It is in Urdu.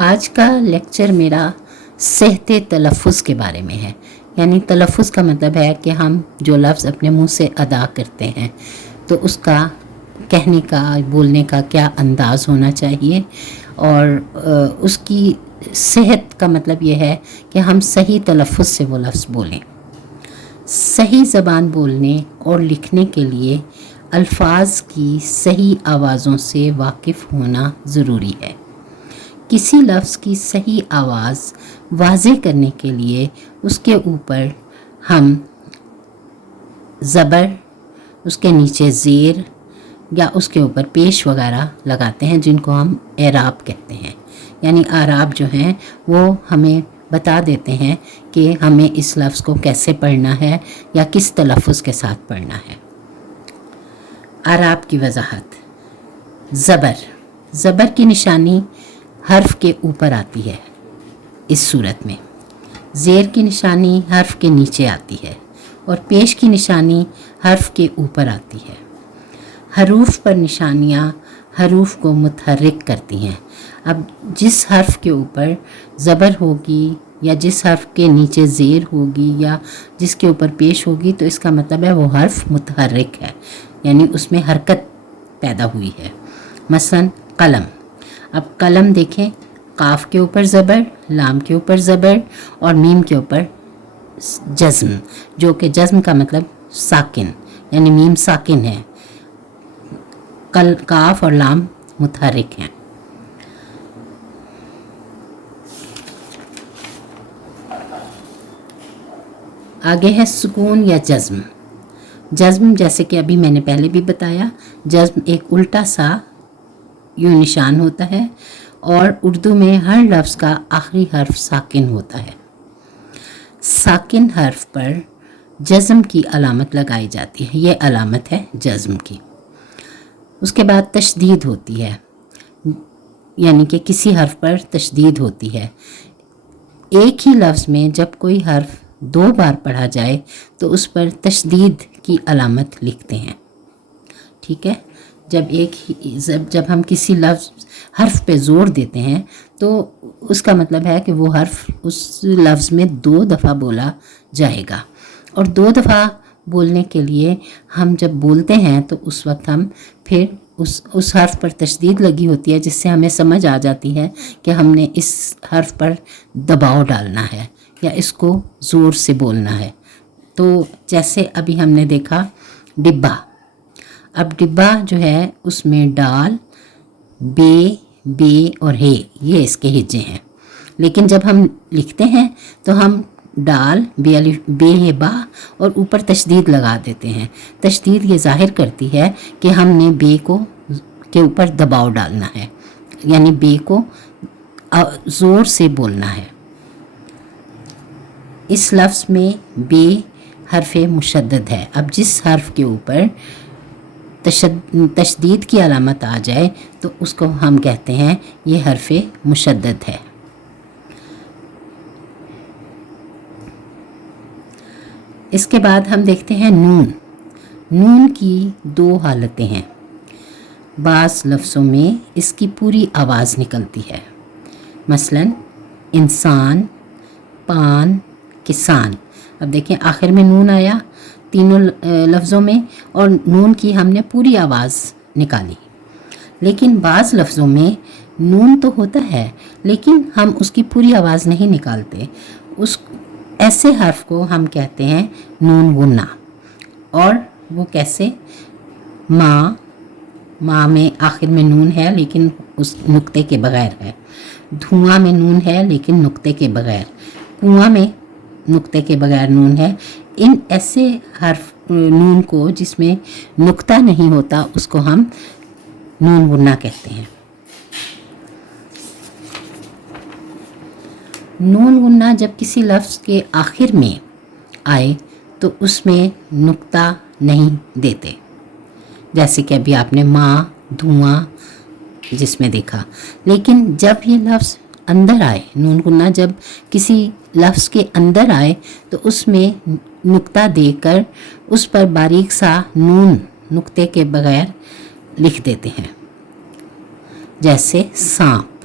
آج کا لیکچر میرا صحت تلفظ کے بارے میں ہے. یعنی تلفظ کا مطلب ہے کہ ہم جو لفظ اپنے منہ سے ادا کرتے ہیں تو اس کا کہنے کا بولنے کا کیا انداز ہونا چاہیے، اور اس کی صحت کا مطلب یہ ہے کہ ہم صحیح تلفظ سے وہ لفظ بولیں. صحیح زبان بولنے اور لکھنے کے لیے الفاظ کی صحیح آوازوں سے واقف ہونا ضروری ہے. کسی لفظ کی صحیح آواز واضح کرنے کے لیے اس کے اوپر ہم زبر، اس کے نیچے زیر یا اس کے اوپر پیش وغیرہ لگاتے ہیں، جن کو ہم اعراب کہتے ہیں. یعنی اعراب جو ہیں وہ ہمیں بتا دیتے ہیں کہ ہمیں اس لفظ کو کیسے پڑھنا ہے یا کس تلفظ کے ساتھ پڑھنا ہے. اعراب کی وضاحت. زبر کی نشانی حرف کے اوپر آتی ہے اس صورت میں. زیر کی نشانی حرف کے نیچے آتی ہے اور پیش کی نشانی حرف کے اوپر آتی ہے. حروف پر نشانیاں حروف کو متحرک کرتی ہیں. اب جس حرف کے اوپر زبر ہوگی یا جس حرف کے نیچے زیر ہوگی یا جس کے اوپر پیش ہوگی تو اس کا مطلب ہے وہ حرف متحرک ہے، یعنی اس میں حرکت پیدا ہوئی ہے. مثلا قلم. اب قلم دیکھیں، قاف کے اوپر زبر، لام کے اوپر زبر اور میم کے اوپر جزم، جو کہ جزم کا مطلب ساکن، یعنی میم ساکن ہے، قاف اور لام متحرک ہیں. آگے ہے سکون یا جزم. جزم جیسے کہ ابھی میں نے پہلے بھی بتایا، جزم ایک الٹا سا یوں نشان ہوتا ہے اور اردو میں ہر لفظ کا آخری حرف ساکن ہوتا ہے. ساکن حرف پر جزم کی علامت لگائی جاتی ہے، یہ علامت ہے جزم کی. اس کے بعد تشدید ہوتی ہے، یعنی کہ کسی حرف پر تشدید ہوتی ہے. ایک ہی لفظ میں جب کوئی حرف 2 بار پڑھا جائے تو اس پر تشدید کی علامت لکھتے ہیں. ٹھیک ہے، جب ہم کسی حرف پہ زور دیتے ہیں تو اس کا مطلب ہے کہ وہ حرف اس لفظ میں 2 دفعہ بولا جائے گا. اور 2 دفعہ بولنے کے لیے ہم جب بولتے ہیں تو اس وقت ہم پھر اس حرف پر تشدید لگی ہوتی ہے، جس سے ہمیں سمجھ آ جاتی ہے کہ ہم نے اس حرف پر دباؤ ڈالنا ہے یا اس کو زور سے بولنا ہے. تو جیسے ابھی ہم نے دیکھا ڈبہ. اب ڈبہ جو ہے اس میں ڈال، بے اور ہے، یہ اس کے ہجے ہیں. لیکن جب ہم لکھتے ہیں تو ہم ڈال، بے ہے با اور اوپر تشدید لگا دیتے ہیں. تشدید یہ ظاہر کرتی ہے کہ ہم نے بے کے اوپر دباؤ ڈالنا ہے، یعنی بے کو زور سے بولنا ہے. اس لفظ میں بے حرف مشدد ہے. اب جس حرف کے اوپر تشدید کی علامت آ جائے تو اس کو ہم کہتے ہیں یہ حرف مشدد ہے. اس کے بعد ہم دیکھتے ہیں نون. نون کی 2 حالتیں ہیں. بعض لفظوں میں اس کی پوری آواز نکلتی ہے، مثلا انسان، پان، کسان. اب دیکھیں آخر میں نون آیا تینوں لفظوں میں اور نون کی ہم نے پوری آواز نکالی. لیکن بعض لفظوں میں نون تو ہوتا ہے لیکن ہم اس کی پوری آواز نہیں نکالتے. ایسے حرف کو ہم کہتے ہیں نون غنہ. اور وہ کیسے؟ ماں میں آخر میں نون ہے لیکن اس نقطے کے بغیر ہے. دھواں میں نون ہے لیکن نقطے کے بغیر. کنواں میں نقطے کے بغیر نون ہے. ان ایسے حرف نون کو جس میں نقطہ نہیں ہوتا اس کو ہم نون غنہ کہتے ہیں. نون غنہ جب کسی لفظ کے آخر میں آئے تو اس میں نقطہ نہیں دیتے، جیسے کہ ابھی آپ نے ماں، دھواں جس میں دیکھا. لیکن جب یہ لفظ اندر آئے، نون غنہ جب کسی لفظ کے اندر آئے تو اس میں نقطہ دے کر اس پر باریک سا نون نقطے کے بغیر لکھ دیتے ہیں. جیسے سانپ.